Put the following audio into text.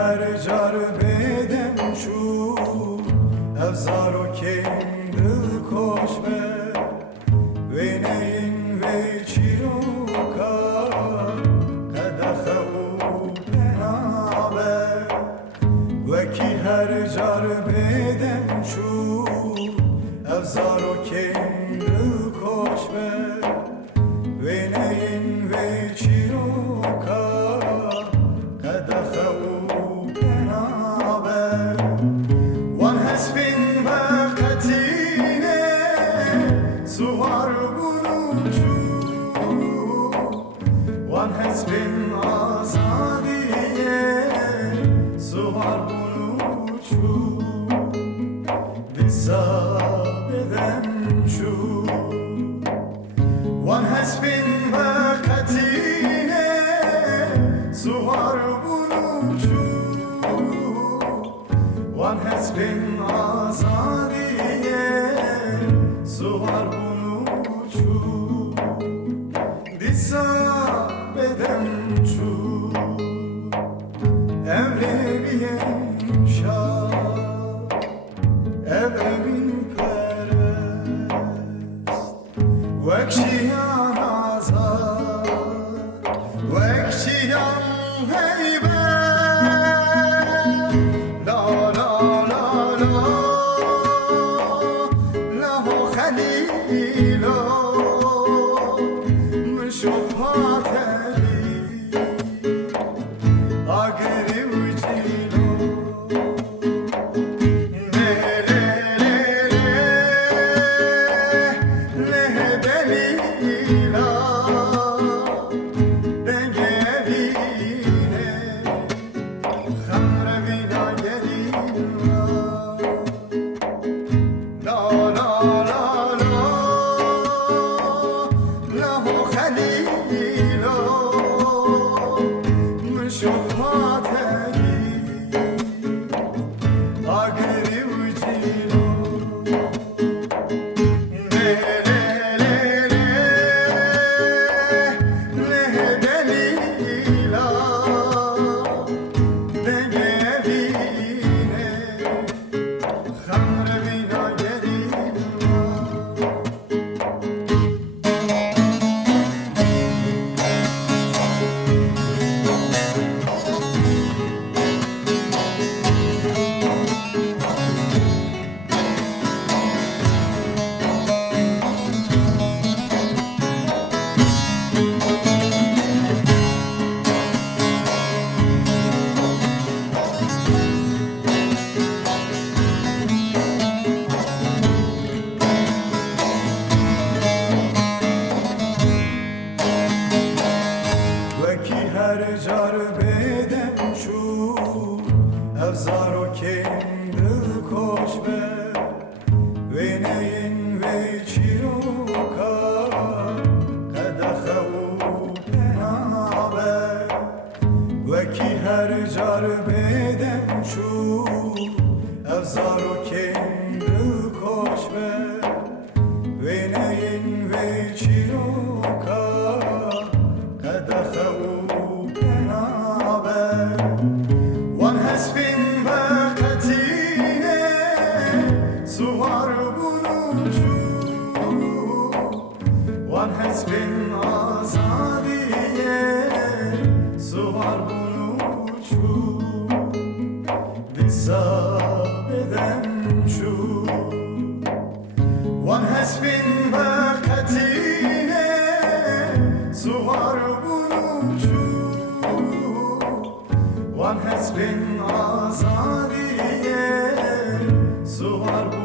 هر جار بدم شو افزار و کم دل کش به وینین وی چیروکا قدخ او بنابه وکی هر جار بدم شو افزار و کم دل کش به وینین وی چیروکا Hasbin azadiye suvar bulucu disa bedem şu One hasbin vakatine suvar bulucu One hasbin azadiye suvar bulucu disa bedem çu evrebiyen şah evrebin perest vekşiyan azar vekşiyan heybet la la la la lahu khalilo müşubhat افزار و کم دل کش به وینین وی چیروکا قدخ او بنابه وکی هر جار بدم شو افزار و کم دل کش به وینین وی چیروکا قدخ او بنابه One hasbin vakatine suvar bulucu One hasbin azadiye suvar bulucu disa bedem şu One hasbin vakatine suvar bulucu One has been azadiye suvar